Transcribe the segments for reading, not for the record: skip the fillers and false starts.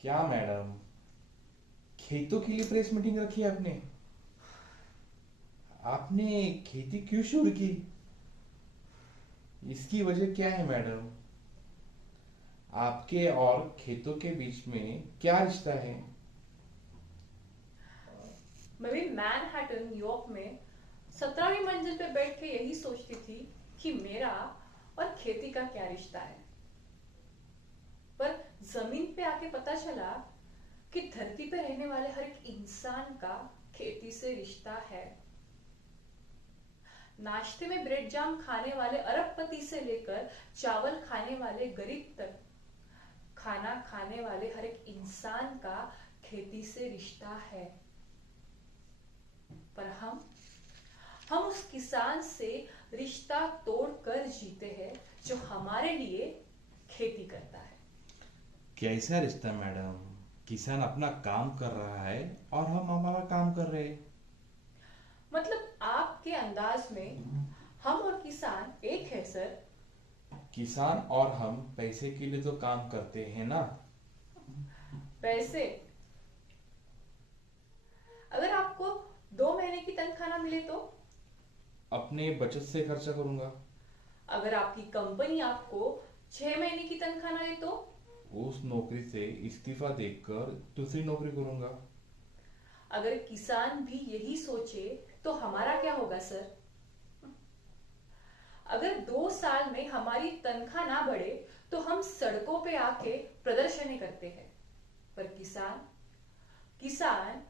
क्या मैडम, खेतों के लिए प्रेस मीटिंग रखी है आपने? आपने खेती क्यों शुरू की? इसकी वजह क्या है मैडम? आपके और खेतों के बीच में क्या रिश्ता है? मैं भी मैनहट्टन न्यूयॉर्क में 17वीं मंजिल पे बैठ के यही सोचती थी कि मेरा और खेती का क्या रिश्ता है। पर जमीन पे आके पता चला कि धरती पे रहने वाले हर एक इंसान का खेती से रिश्ता है। नाश्ते में ब्रेड जाम खाने वाले अरबपति से लेकर चावल खाने वाले गरीब तक, खाना खाने वाले हर एक इंसान का खेती से रिश्ता है। पर हम उस किसान से रिश्ता तोड़कर जीते हैं जो हमारे लिए खेती करता है। कैसा रिश्ता मैडम? किसान अपना काम कर रहा है और हम हमारा काम कर रहे हैं। मतलब आपके अंदाज में हम और किसान एक है सर। किसान और हम पैसे के लिए तो काम करते हैं ना। पैसे? अगर आपको 2 महीने की तनख्वाह ना मिले तो? अपने बचत से खर्चा करूंगा। अगर आपकी कंपनी आपको 6 महीने की तनख्वाह ना दे तो? उस नौकरी से इस्तीफा देकर दूसरी नौकरी करूंगा। अगर किसान भी यही सोचे तो हमारा क्या होगा सर? अगर 2 साल में हमारी तनख्वाह ना बढ़े तो हम सड़कों पे आके प्रदर्शनी करते हैं। पर किसान किसान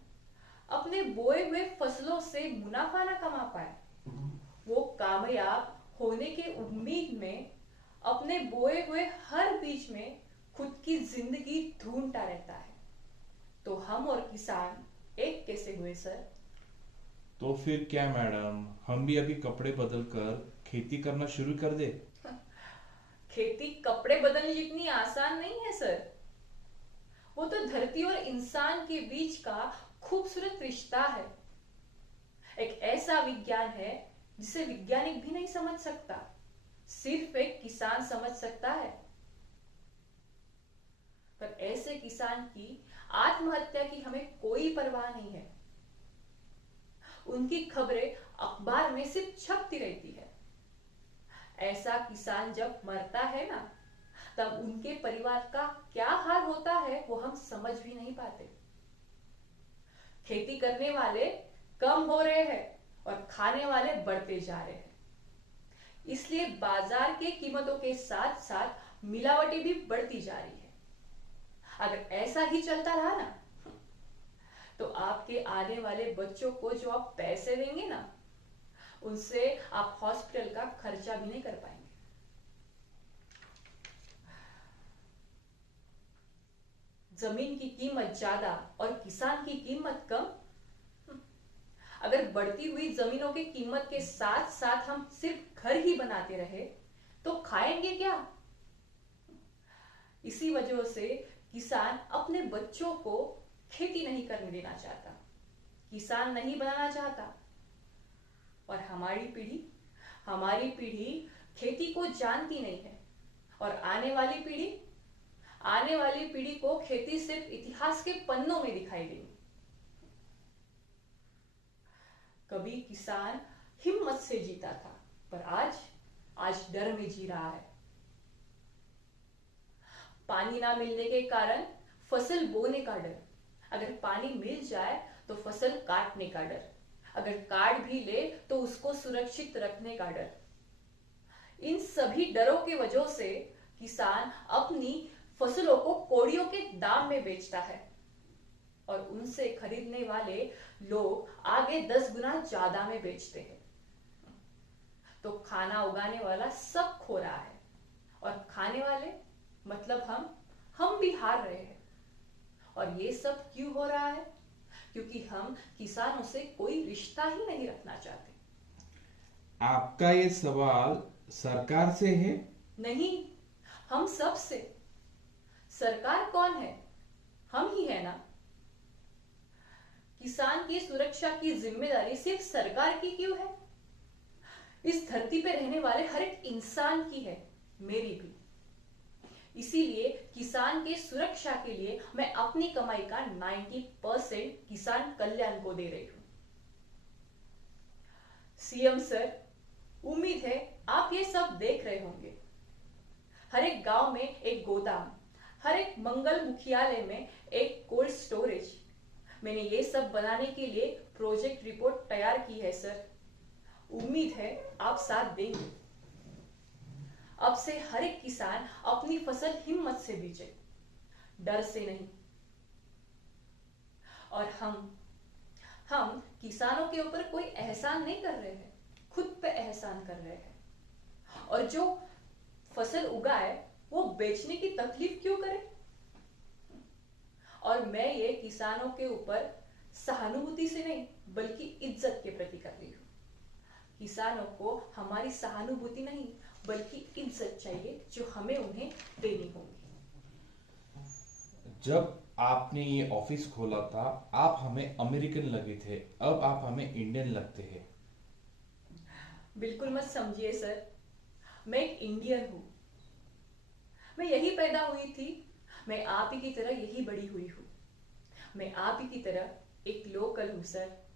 अपने बोए हुए फसलों से मुनाफा ना कमा पाए, वो कामयाब होने के उम्मीद में अपने बोए हुए हर बीज में खुद की जिंदगी ढूंढता रहता है। तो हम और किसान एक कैसे हुए सर? तो फिर क्या मैडम, हम भी अभी कपड़े बदल कर खेती करना शुरू कर दे? खेती कपड़े बदलने जितनी आसान नहीं है सर। वो तो धरती और इंसान के बीच का खूबसूरत रिश्ता है। एक ऐसा विज्ञान है जिसे वैज्ञानिक भी नहीं समझ सकता, सिर्फ एक किसान समझ सकता है। पर ऐसे किसान की आत्महत्या की हमें कोई परवाह नहीं है। उनकी खबरें अखबार में सिर्फ छपती रहती है। ऐसा किसान जब मरता है ना, तब उनके परिवार का क्या हाल होता है वो हम समझ भी नहीं पाते। खेती करने वाले कम हो रहे हैं और खाने वाले बढ़ते जा रहे हैं। इसलिए बाजार के कीमतों के साथ साथ मिलावटी भी बढ़ती जा रही है। अगर ऐसा ही चलता रहा ना, तो आपके आने वाले बच्चों को जो आप पैसे देंगे ना, उनसे आप हॉस्पिटल का खर्चा भी नहीं कर पाएंगे। जमीन की कीमत ज्यादा और किसान की कीमत कम। अगर बढ़ती हुई जमीनों की कीमत के साथ साथ हम सिर्फ घर ही बनाते रहे तो खाएंगे क्या? इसी वजह से किसान अपने बच्चों को खेती नहीं करने देना चाहता, किसान नहीं बनाना चाहता। और हमारी पीढ़ी खेती को जानती नहीं है। और आने वाली पीढ़ी को खेती सिर्फ इतिहास के पन्नों में दिखाई देगी। कभी किसान हिम्मत से जीता था, पर आज डर में जी रहा है। पानी ना मिलने के कारण फसल बोने का डर, अगर पानी मिल जाए तो फसल काटने का डर, अगर काट भी ले तो उसको सुरक्षित रखने का डर। इन सभी डरों की वजह से किसान अपनी फसलों को कौड़ियों के दाम में बेचता है और उनसे खरीदने वाले लोग आगे 10 गुना ज्यादा में बेचते हैं। तो खाना उगाने वाला सब खो रहा है और खाने वाले मतलब हम भी हार रहे हैं। और ये सब क्यों हो रहा है? क्योंकि हम किसानों से कोई रिश्ता ही नहीं रखना चाहते। आपका ये सवाल सरकार से है? नहीं, हम सब से। सरकार कौन है? हम ही है ना। किसान की सुरक्षा की जिम्मेदारी सिर्फ सरकार की क्यों है? इस धरती पे रहने वाले हर एक इंसान की है, मेरी भी। इसीलिए किसान के सुरक्षा के लिए मैं अपनी कमाई का 90% किसान कल्याण को दे रही हूं। सीएम सर, उम्मीद है आप ये सब देख रहे होंगे। हर एक गांव में एक गोदाम, हर एक मंगल मुख्यालय में एक कोल्ड स्टोरेज। मैंने ये सब बनाने के लिए प्रोजेक्ट रिपोर्ट तैयार की है सर। उम्मीद है आप साथ देंगे। अब से हर एक किसान अपनी फसल हिम्मत से बीजे, डर से नहीं। और हम किसानों के ऊपर कोई एहसान नहीं कर रहे हैं, खुद पे एहसान कर रहे हैं। और जो फसल उगाए वो बेचने की तकलीफ क्यों करे? और मैं ये किसानों के ऊपर सहानुभूति से नहीं बल्कि इज्जत के प्रति कर रही हूं। किसानों को हमारी सहानुभूति नहीं बल्कि इज्जत चाहिए जो हमें उन्हें देनी होगी। जब आपने ये ऑफिस खोला था आप हमें अमेरिकन लगे थे, अब आप हमें इंडियन लगते हैं। बिल्कुल मत समझिए सर, मैं एक इंडियन हूं। मैं यही पैदा हुई थी, मैं आप ही की तरह यही बड़ी हुई हूं। मैं आप ही की तरह एक लोकल हूं सर।